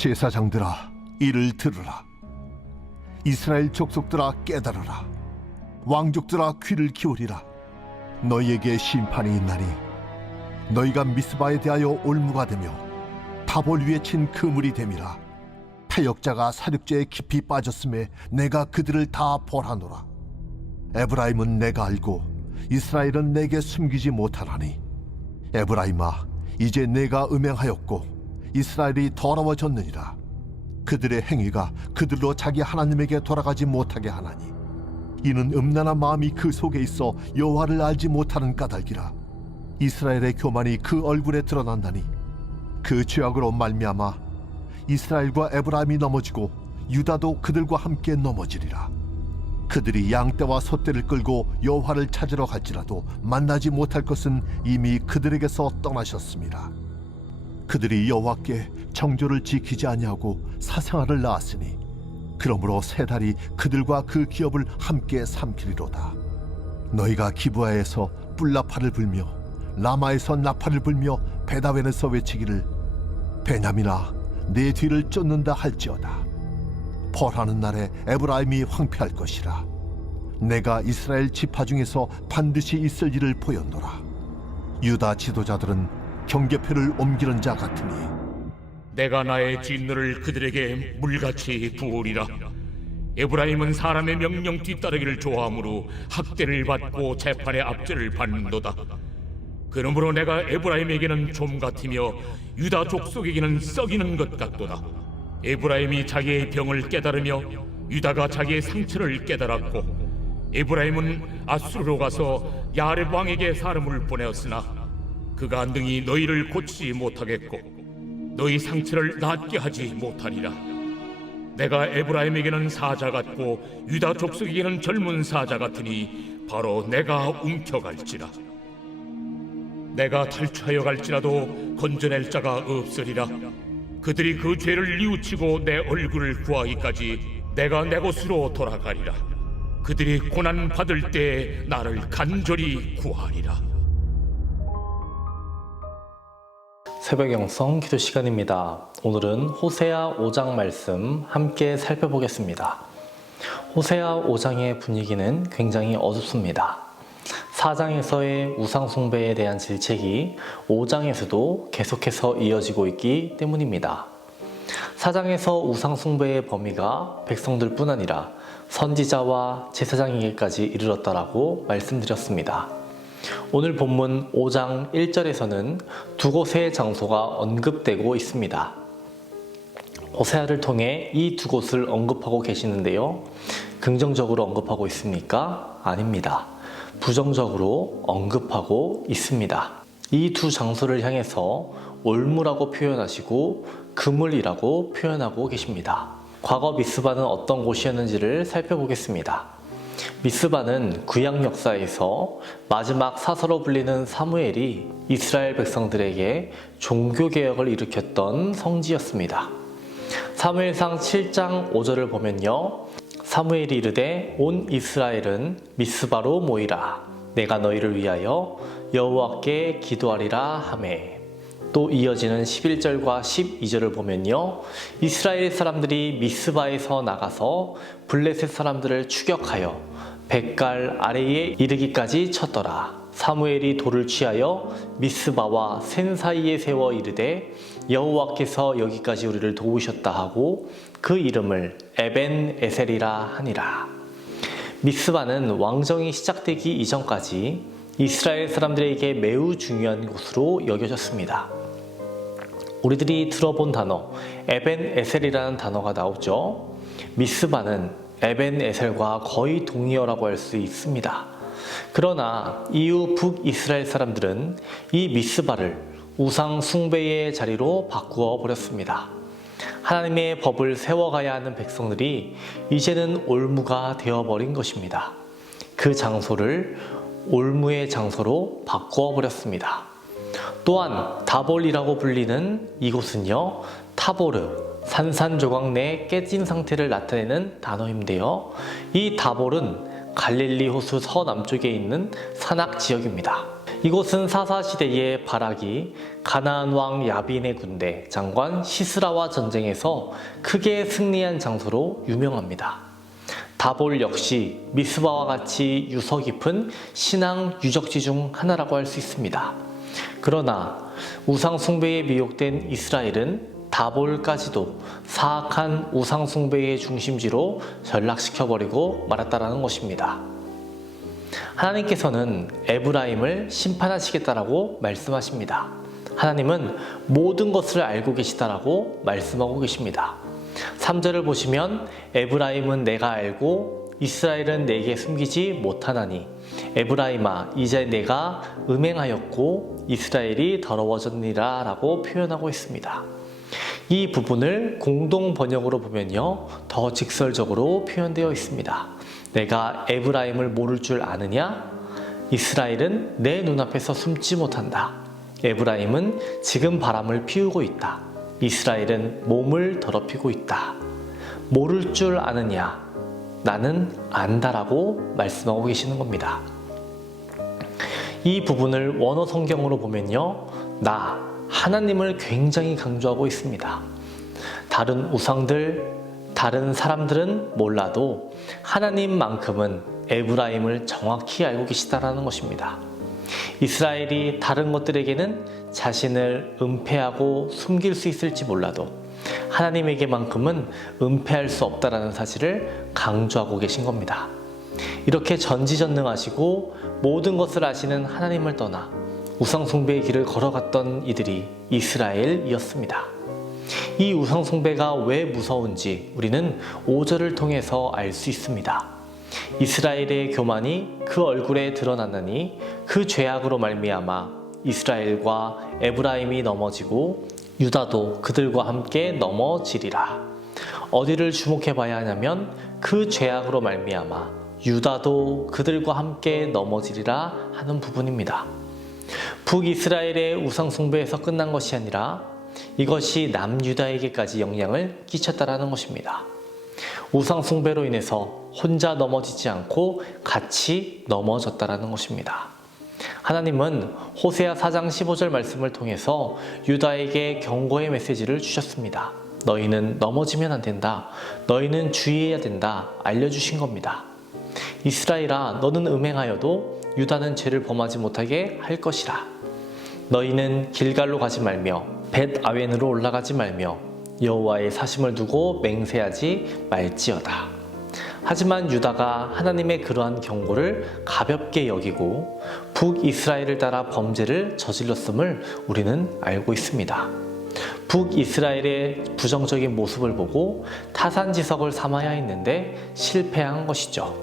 제사장들아, 이를 들으라. 이스라엘 족속들아, 깨달으라. 왕족들아, 귀를 기울이라. 너희에게 심판이 있나니 너희가 미스바에 대하여 올무가 되며 다볼 위에 친 그물이 됨이라. 패역자가 사륙제에 깊이 빠졌음에 내가 그들을 다 벌하노라. 에브라임은 내가 알고 이스라엘은 내게 숨기지 못하나니, 에브라임아, 이제 내가 음행하였고 이스라엘이 더러워졌느니라. 그들의 행위가 그들로 자기 하나님에게 돌아가지 못하게 하나니, 이는 음란한 마음이 그 속에 있어 여호와를 알지 못하는 까닭이라. 이스라엘의 교만이 그 얼굴에 드러난다니, 그 죄악으로 말미암아 이스라엘과 에브라임이 넘어지고 유다도 그들과 함께 넘어지리라. 그들이 양떼와 소떼를 끌고 여호와를 찾으러 갈지라도 만나지 못할 것은 이미 그들에게서 떠나셨습니다. 그들이 여호와께 정조를 지키지 아니하고 사생아를 낳았으니, 그러므로 세 달이 그들과 그 기업을 함께 삼키리로다. 너희가 기브아에서 뿔나파를 불며 라마에서 나팔을 불며 베다웬에서 외치기를, 베냐민아, 내 뒤를 쫓는다 할지어다. 벌하는 날에 에브라임이 황폐할 것이라. 내가 이스라엘 지파 중에서 반드시 있을 일을 보였노라. 유다 지도자들은 경계표를 옮기는 자 같으니, 내가 나의 진노를 그들에게 물같이 부으리라. 에브라임은 사람의 명령 뒤따르기를 좋아하므로 학대를 받고 재판의 압제를 받는도다. 그러므로 내가 에브라임에게는 좀 같으며 유다 족속에게는 썩이는 것 같도다. 에브라임이 자기의 병을 깨달으며 유다가 자기의 상처를 깨달았고, 에브라임은 아수르로 가서 야렙 왕에게 사람을 보내었으나 그가 능히 너희를 고치지 못하겠고 너희 상처를 낫게 하지 못하리라. 내가 에브라임에게는 사자 같고 유다 족속에게는 젊은 사자 같으니 바로 내가 움켜갈지라. 내가 탈취하여 갈지라도 건져낼 자가 없으리라. 그들이 그 죄를 뉘우치고 내 얼굴을 구하기까지 내가 내 곳으로 돌아가리라. 그들이 고난 받을 때에 나를 간절히 구하리라. 새벽 영성 기도 시간입니다. 오늘은 호세아 5장 말씀 함께 살펴보겠습니다. 호세아 5장의 분위기는 굉장히 어둡습니다. 4장에서의 우상 숭배에 대한 질책이 5장에서도 계속해서 이어지고 있기 때문입니다. 4장에서 우상 숭배의 범위가 백성들뿐 아니라 선지자와 제사장에게까지 이르렀다라고 말씀드렸습니다. 오늘 본문 5장 1절에서는 두 곳의 장소가 언급되고 있습니다. 호세아를 통해 이 두 곳을 언급하고 계시는데요. 긍정적으로 언급하고 있습니까? 아닙니다. 부정적으로 언급하고 있습니다. 이 두 장소를 향해서 올무라고 표현하시고 그물이라고 표현하고 계십니다. 과거 미스바는 어떤 곳이었는지를 살펴보겠습니다. 미스바는 구약 역사에서 마지막 사서로 불리는 사무엘이 이스라엘 백성들에게 종교개혁을 일으켰던 성지였습니다. 사무엘상 7장 5절을 보면요, 사무엘이 이르되 온 이스라엘은 미스바로 모이라. 내가 너희를 위하여 여호와께 기도하리라 하매. 또 이어지는 11절과 12절을 보면요, 이스라엘 사람들이 미스바에서 나가서 블레셋 사람들을 추격하여 벳갈 아래에 이르기까지 쳤더라. 사무엘이 돌을 취하여 미스바와 센 사이에 세워 이르되 여호와께서 여기까지 우리를 도우셨다 하고 그 이름을 에벤 에셀이라 하니라. 미스바는 왕정이 시작되기 이전까지 이스라엘 사람들에게 매우 중요한 곳으로 여겨졌습니다. 우리들이 들어본 단어 에벤 에셀이라는 단어가 나오죠. 미스바는 에벤 에셀과 거의 동의어라고 할 수 있습니다. 그러나 이후 북이스라엘 사람들은 이 미스바를 우상 숭배의 자리로 바꾸어 버렸습니다. 하나님의 법을 세워가야 하는 백성들이 이제는 올무가 되어버린 것입니다. 그 장소를 올무의 장소로 바꾸어 버렸습니다. 또한 다볼이라고 불리는 이곳은요, 타보르, 산산조각 내 깨진 상태를 나타내는 단어인데요, 이 다볼은 갈릴리 호수 서남쪽에 있는 산악 지역입니다. 이곳은 사사시대의 바락이 가나안 왕 야빈의 군대 장관 시스라와 전쟁에서 크게 승리한 장소로 유명합니다. 다볼 역시 미스바와 같이 유서 깊은 신앙 유적지 중 하나라고 할 수 있습니다. 그러나 우상 숭배에 미혹된 이스라엘은 다볼까지도 사악한 우상 숭배의 중심지로 전락시켜버리고 말았다라는 것입니다. 하나님께서는 에브라임을 심판하시겠다라고 말씀하십니다. 하나님은 모든 것을 알고 계시다라고 말씀하고 계십니다. 3절을 보시면 에브라임은 내가 알고 이스라엘은 내게 숨기지 못하나니 에브라임아 이제 내가 음행하였고 이스라엘이 더러워졌니라 라고 표현하고 있습니다. 이 부분을 공동 번역으로 보면요 더 직설적으로 표현되어 있습니다. 내가 에브라임을 모를 줄 아느냐? 이스라엘은 내 눈앞에서 숨지 못한다. 에브라임은 지금 바람을 피우고 있다. 이스라엘은 몸을 더럽히고 있다. 모를 줄 아느냐? 나는 안다라고 말씀하고 계시는 겁니다. 이 부분을 원어 성경으로 보면요. 나, 하나님을 굉장히 강조하고 있습니다. 다른 우상들, 다른 사람들은 몰라도 하나님만큼은 에브라임을 정확히 알고 계시다라는 것입니다. 이스라엘이 다른 것들에게는 자신을 은폐하고 숨길 수 있을지 몰라도 하나님에게만큼은 은폐할 수 없다라는 사실을 강조하고 계신 겁니다. 이렇게 전지전능하시고 모든 것을 아시는 하나님을 떠나 우상숭배의 길을 걸어갔던 이들이 이스라엘이었습니다. 이 우상숭배가 왜 무서운지 우리는 5절을 통해서 알 수 있습니다. 이스라엘의 교만이 그 얼굴에 드러났느니 그 죄악으로 말미암아 이스라엘과 에브라임이 넘어지고 유다도 그들과 함께 넘어지리라. 어디를 주목해 봐야 하냐면 그 죄악으로 말미암아 유다도 그들과 함께 넘어지리라 하는 부분입니다. 북이스라엘의 우상숭배에서 끝난 것이 아니라 이것이 남유다에게까지 영향을 끼쳤다라는 것입니다. 우상숭배로 인해서 혼자 넘어지지 않고 같이 넘어졌다라는 것입니다. 하나님은 호세아 4장 15절 말씀을 통해서 유다에게 경고의 메시지를 주셨습니다. 너희는 넘어지면 안 된다. 너희는 주의해야 된다. 알려주신 겁니다. 이스라엘아, 너는 음행하여도 유다는 죄를 범하지 못하게 할 것이라. 너희는 길갈로 가지 말며 벳 아웬으로 올라가지 말며 여호와의 사심을 두고 맹세하지 말지어다. 하지만 유다가 하나님의 그러한 경고를 가볍게 여기고 북이스라엘을 따라 범죄를 저질렀음을 우리는 알고 있습니다. 북이스라엘의 부정적인 모습을 보고 타산지석을 삼아야 했는데 실패한 것이죠.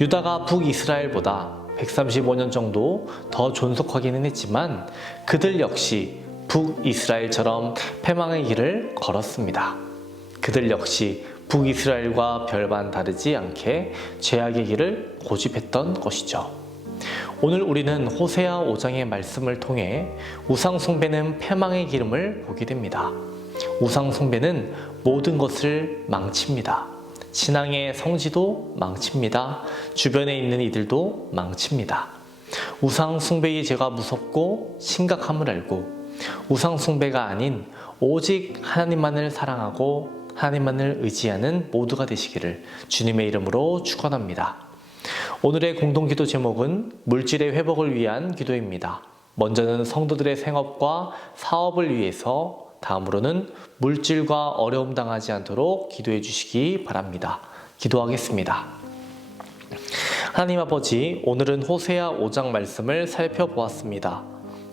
유다가 북이스라엘보다 135년 정도 더 존속하기는 했지만 그들 역시 북이스라엘처럼 패망의 길을 걸었습니다. 그들 역시 북이스라엘과 별반 다르지 않게 죄악의 길을 고집했던 것이죠. 오늘 우리는 호세아 5장의 말씀을 통해 우상숭배는 패망의 기름을 보게 됩니다. 우상숭배는 모든 것을 망칩니다. 신앙의 성지도 망칩니다. 주변에 있는 이들도 망칩니다. 우상숭배의 죄가 무섭고 심각함을 알고 우상숭배가 아닌 오직 하나님만을 사랑하고 하나님만을 의지하는 모두가 되시기를 주님의 이름으로 축원합니다. 오늘의 공동기도 제목은 물질의 회복을 위한 기도입니다. 먼저는 성도들의 생업과 사업을 위해서, 다음으로는 물질과 어려움 당하지 않도록 기도해 주시기 바랍니다. 기도하겠습니다. 하나님 아버지, 오늘은 호세아 5장 말씀을 살펴보았습니다.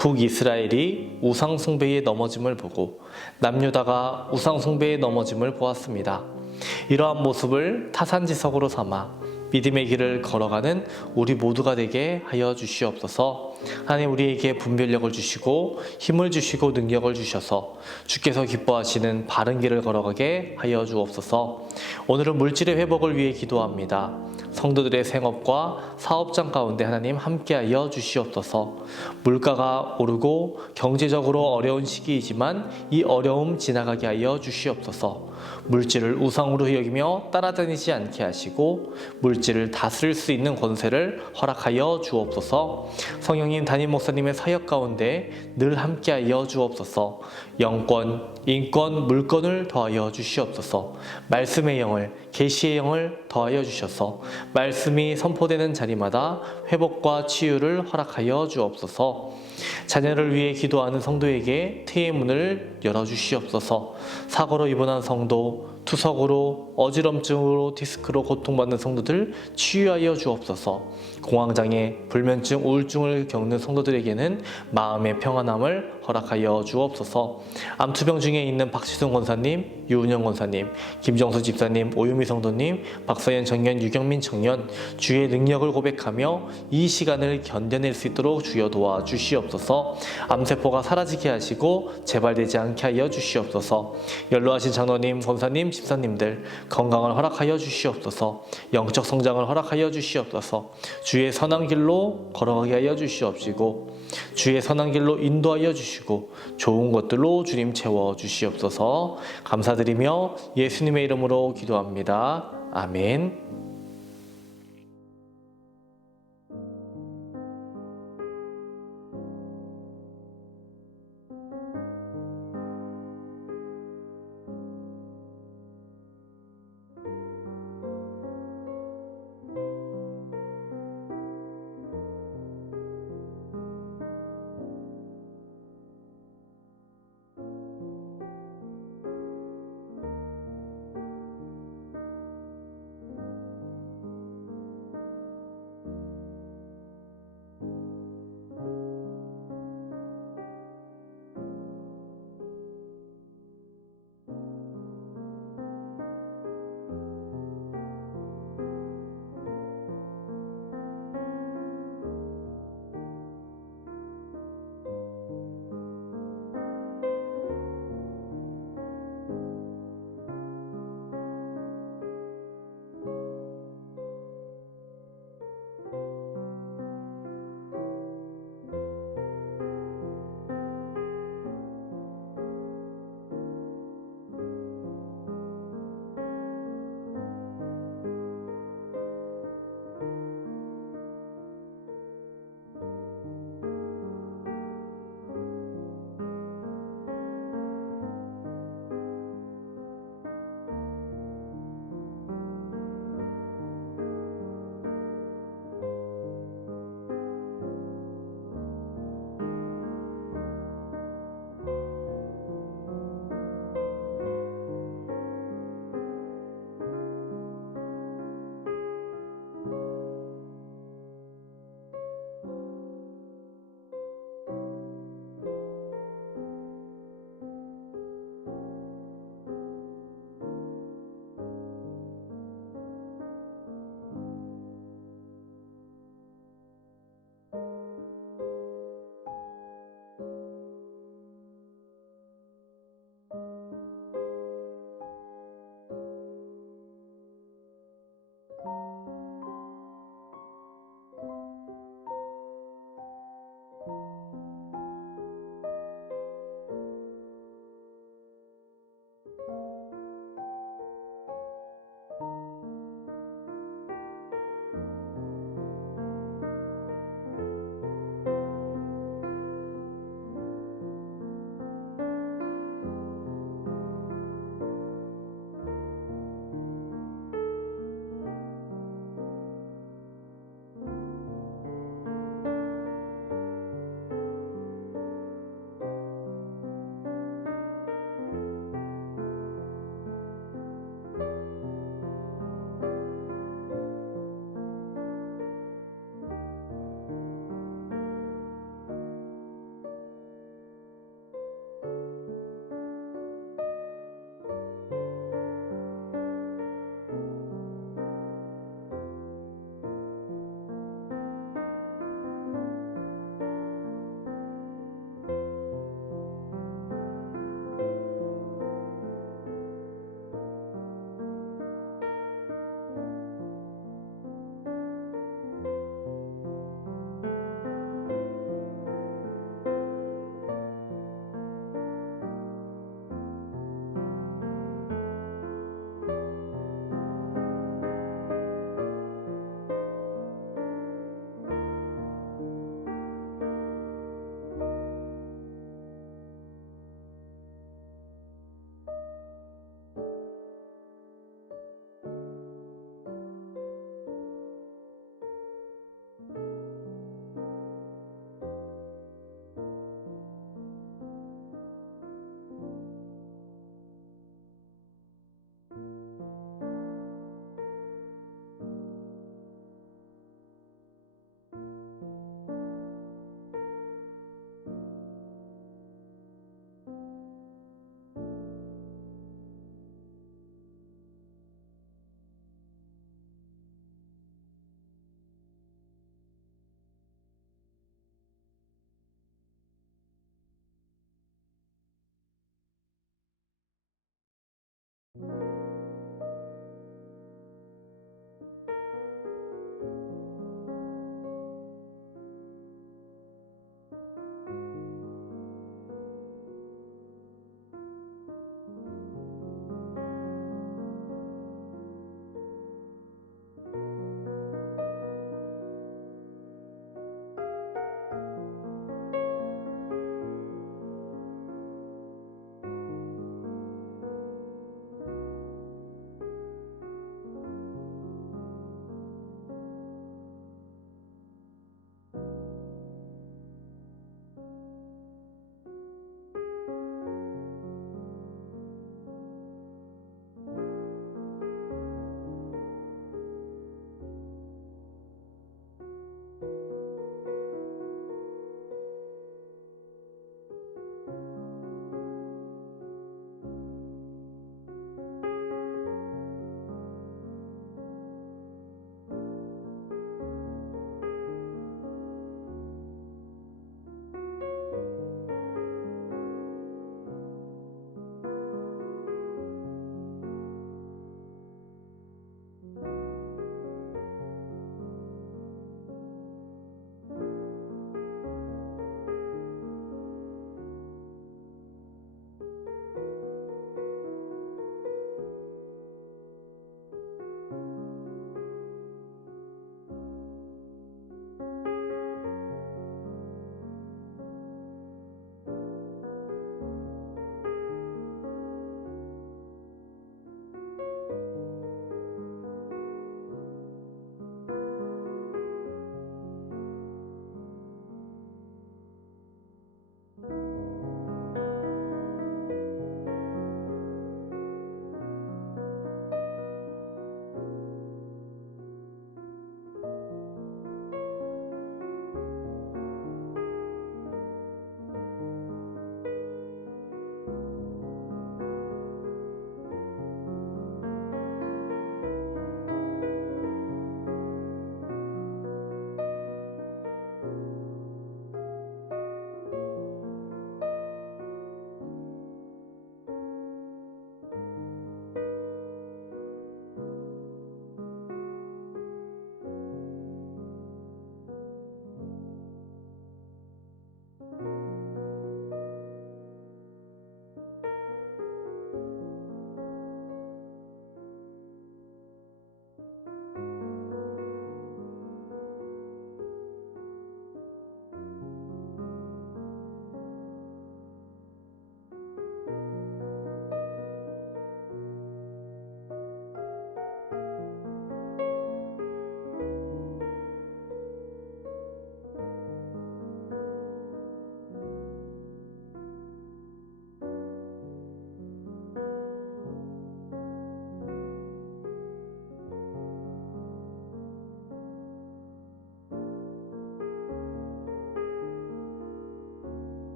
북이스라엘이 우상숭배에 넘어짐을 보고 남유다가 우상숭배에 넘어짐을 보았습니다. 이러한 모습을 타산지석으로 삼아 믿음의 길을 걸어가는 우리 모두가 되게 하여 주시옵소서. 하나님, 우리에게 분별력을 주시고 힘을 주시고 능력을 주셔서 주께서 기뻐하시는 바른 길을 걸어가게 하여 주옵소서. 오늘은 물질의 회복을 위해 기도합니다. 성도들의 생업과 사업장 가운데 하나님 함께하여 주시옵소서. 물가가 오르고 경제적으로 어려운 시기이지만 이 어려움 지나가게 하여 주시옵소서. 물질을 우상으로 여기며 따라다니지 않게 하시고 물질을 다스릴 수 있는 권세를 허락하여 주옵소서. 성령님 담임 목사님의 사역 가운데 늘 함께하여 주옵소서. 영권, 인권, 물권을 더하여 주시옵소서. 말씀의 영을, 계시의 영을 더하여 주셔서 말씀이 선포되는 자리마다 회복과 치유를 허락하여 주옵소서. 자녀를 위해 기도하는 성도에게 태의 문을 열어주시옵소서. 사고로 입원한 성도, 투석으로, 어지럼증으로, 디스크로 고통받는 성도들 치유하여 주옵소서. 공황장애, 불면증, 우울증을 겪는 성도들에게는 마음의 평안함을 허락하여 주옵소서. 암투병 중에 있는 박시순 권사님, 유은영 권사님, 김정수 집사님, 오유미 성도님, 박서연 청년, 유경민 청년, 주의 능력을 고백하며 이 시간을 견뎌낼 수 있도록 주여 도와주시옵소서. 암세포가 사라지게 하시고 재발되지 않게 하여 주시옵소서. 연로하신 장로님, 권사님, 집사님들 건강을 허락하여 주시옵소서. 영적 성장을 허락하여 주시옵소서. 주의 선한 길로 걸어가게 하여 주시옵시고 주의 선한 길로 인도하여 주시고 좋은 것들로 주님 채워 주시옵소서. 감사드리며 예수님의 이름으로 기도합니다. 아멘.